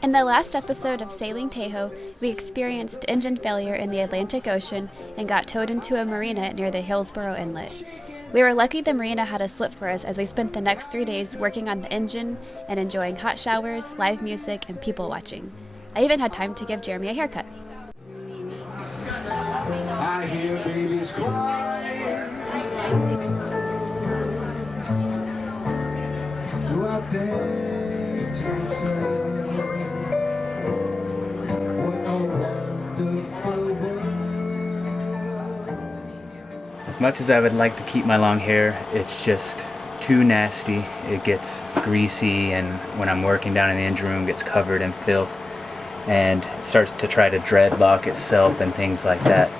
In the last episode of Sailing TEHO, we experienced engine failure in the Atlantic Ocean and got towed into a marina near the Hillsborough Inlet. We were lucky the marina had a slip for us as we spent the next 3 days working on the engine and enjoying hot showers, live music, and people watching. I even had time to give Jeremy a haircut. I hear babies cry. Go out there to yourself. What a wonderful world. As much as I would like to keep my long hair, it's just too nasty. It gets greasy, and when I'm working down in the engine room, it gets covered in filth and it starts to try to dreadlock itself and things like that.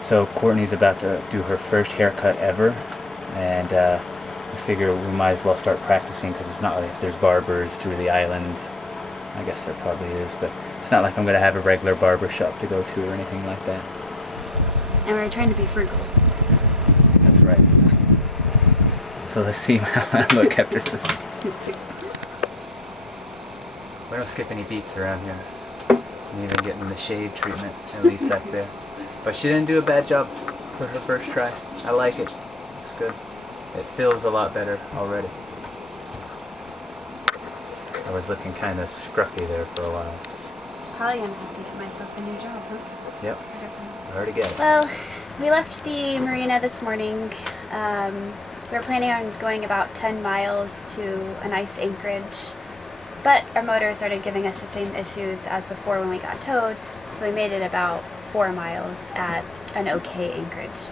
So Courtney's about to do her first haircut ever, and I figure we might as well start practicing because it's not like there's barbers through the islands. I guess there probably is, but it's not like I'm going to have a regular barber shop to go to or anything like that. And we're trying to be frugal. That's right. So let's see how I look after this. We don't skip any beats around here. I'm even getting the shade treatment, at least back there. But she didn't do a bad job for her first try. I like it. It's good. It feels a lot better already. I was looking kind of scruffy there for a while. Probably gonna have to give myself a new job, huh? Yep. I already get it. Well, we left the marina this morning. We were planning on going about 10 miles to a nice anchorage, but our motor started giving us the same issues as before when we got towed, so we made it about 4 miles at an okay anchorage.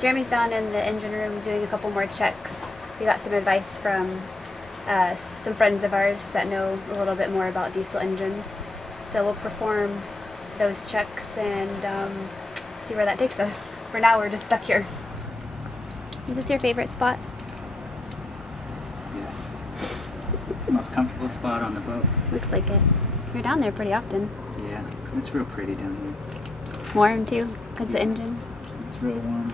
Jeremy's down in the engine room doing a couple more checks. We got some advice from some friends of ours that know a little bit more about diesel engines, so we'll perform those checks and see where that takes us. For now, we're just stuck here. Is this your favorite spot? Yes. Most comfortable spot on the boat. Looks like it. You're down there pretty often. Yeah, it's real pretty down here. Warm too, because the engine. It's real warm.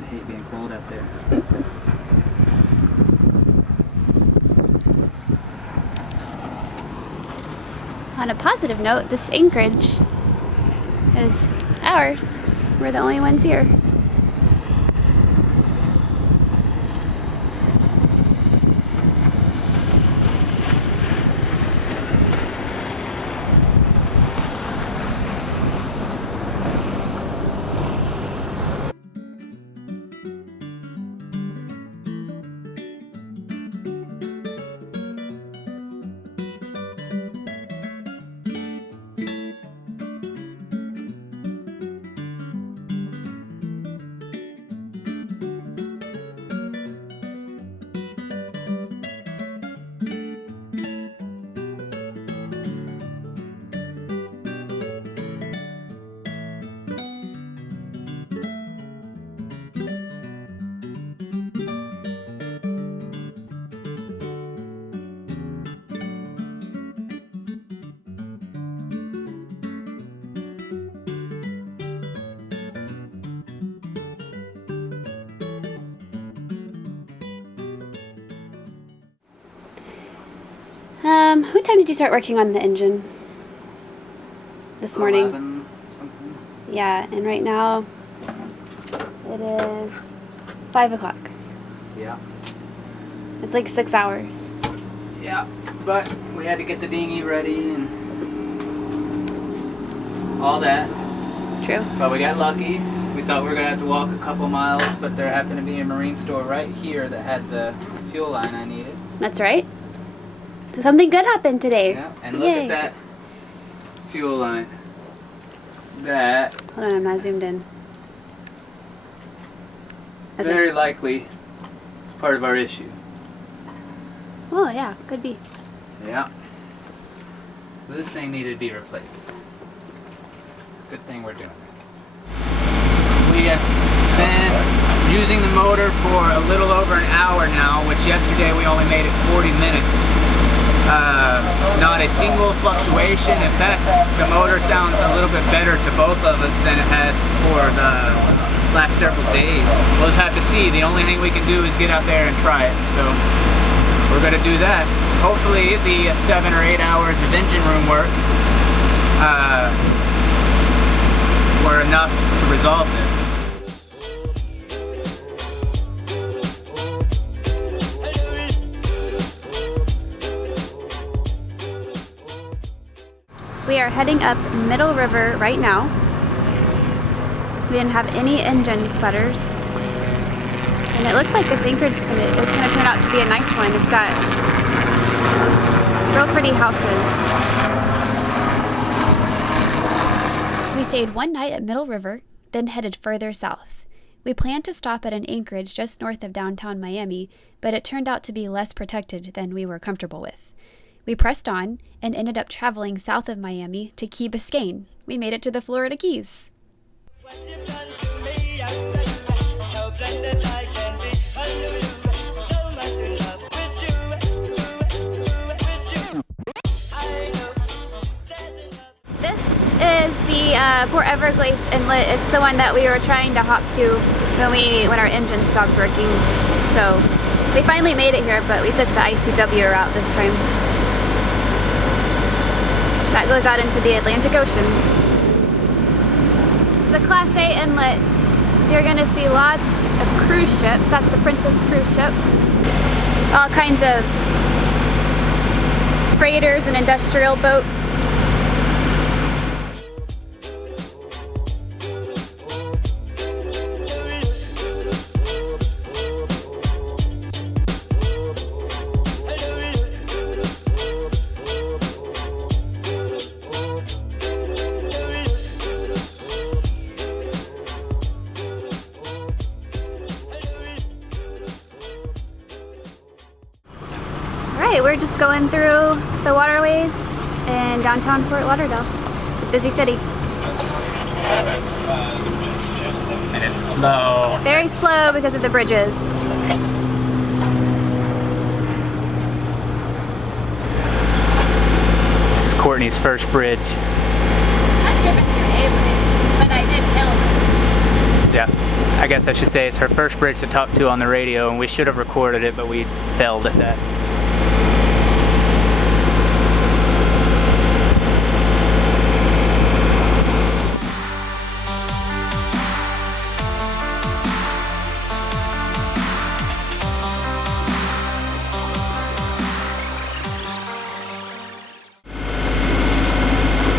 I hate being cold out there. On a positive note, this anchorage is ours. We're the only ones here. What time did you start working on the engine? This morning? 11 something. Yeah, and right now it is 5 o'clock. Yeah. It's like 6 hours. Yeah, but we had to get the dinghy ready and all that. True. But we got lucky. We thought we were going to have to walk a couple miles, but there happened to be a marine store right here that had the fuel line I needed. That's right. So something good happened today. Yeah, and look Yay. at that fuel line. That Hold on, I'm not zoomed in. Okay. very likely is part of our issue. Oh yeah, could be. Yeah. So this thing needed to be replaced. Good thing we're doing this. We have been using the motor for a little over an hour now, which yesterday we only made it 40 minutes. Not a single fluctuation. In fact, the motor sounds a little bit better to both of us than it had for the last several days. We'll just have to see. The only thing we can do is get out there and try it. So we're gonna do that. Hopefully the 7 or 8 hours of engine room work were enough to resolve this. We are heading up Middle River right now. We didn't have any engine sputters. And it looks like this anchorage is gonna turn out to be a nice one. It's got real pretty houses. We stayed one night at Middle River, then headed further south. We planned to stop at an anchorage just north of downtown Miami, but it turned out to be less protected than we were comfortable with. We pressed on and ended up traveling south of Miami to Key Biscayne. We made it to the Florida Keys. This is the Port Everglades Inlet. It's the one that we were trying to hop to when our engine stopped working. So we finally made it here, but we took the ICW route this time. That goes out into the Atlantic Ocean. It's a Class A inlet, so you're going to see lots of cruise ships. That's the Princess cruise ship. All kinds of freighters and industrial boats. We're just going through the waterways in downtown Fort Lauderdale. It's a busy city. And it's slow. Very slow because of the bridges. This is Courtney's first bridge. I've driven through a bridge, but I did film. Yeah, I guess I should say it's her first bridge to talk to on the radio, and we should have recorded it, but we failed at that.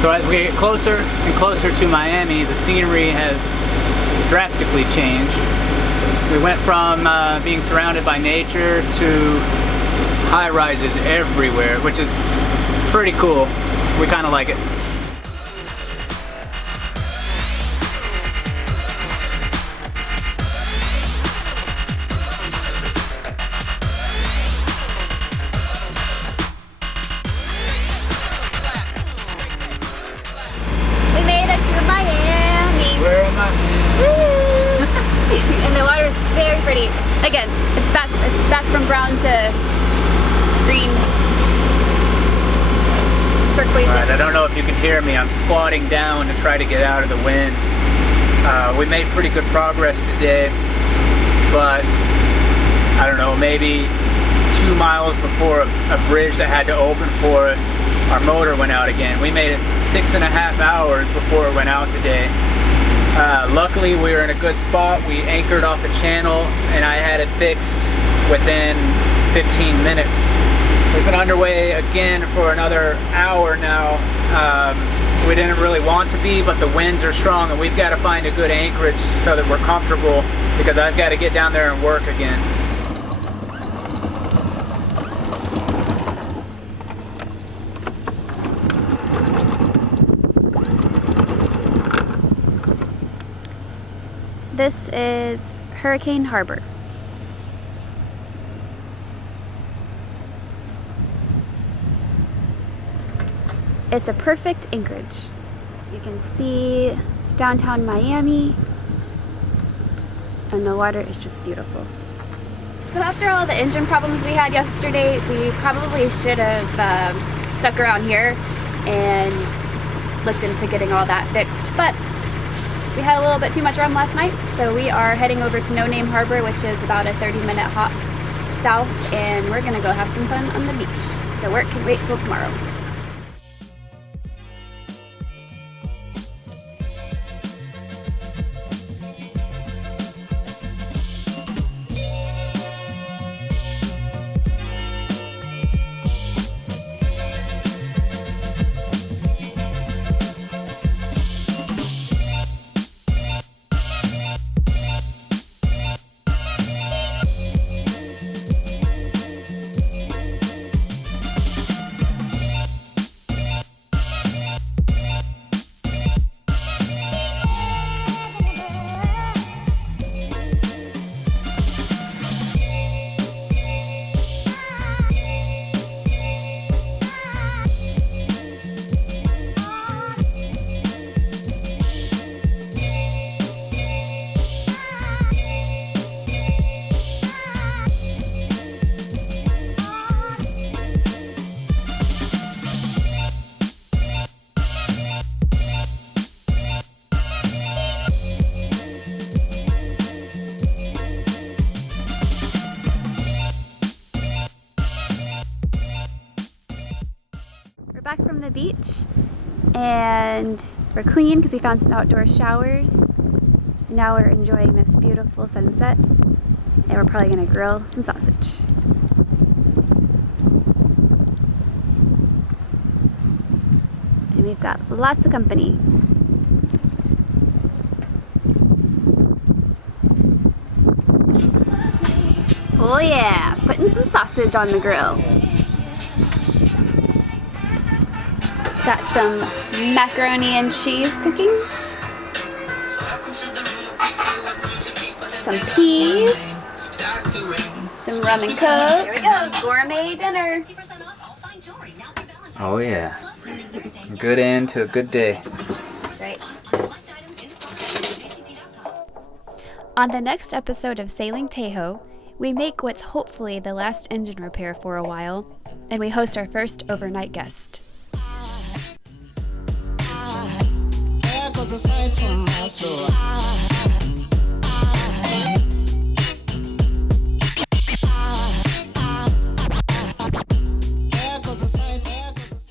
So as we get closer and closer to Miami, the scenery has drastically changed. We went from being surrounded by nature to high-rises everywhere, which is pretty cool. We kind of like it. And the water is very pretty. Again, it's back from brown to green, turquoise. Alright, I don't know if you can hear me. I'm squatting down to try to get out of the wind. We made pretty good progress today, but I don't know, maybe 2 miles before a bridge that had to open for us, our motor went out again. We made it 6.5 hours before it went out today. Luckily we were in a good spot. We anchored off the channel and I had it fixed within 15 minutes. We've been underway again for another hour now. We didn't really want to be, but the winds are strong and we've got to find a good anchorage so that we're comfortable, because I've got to get down there and work again. This is Hurricane Harbor. It's a perfect anchorage. You can see downtown Miami, and the water is just beautiful. So after all the engine problems we had yesterday, we probably should have stuck around here and looked into getting all that fixed. But we had a little bit too much rum last night, so we are heading over to No Name Harbor, which is about a 30-minute hop south and we're gonna go have some fun on the beach. The work can wait till tomorrow. We're back from the beach and we're clean because we found some outdoor showers. Now we're enjoying this beautiful sunset and we're probably gonna grill some sausage. And we've got lots of company. Oh yeah, putting some sausage on the grill. Got some macaroni and cheese cooking. Some peas. Some rum and coke. Here we go, gourmet dinner. Oh yeah. Good end to a good day. That's right. On the next episode of Sailing TEHO, we make what's hopefully the last engine repair for a while, and we host our first overnight guest. Goes aside from my soul.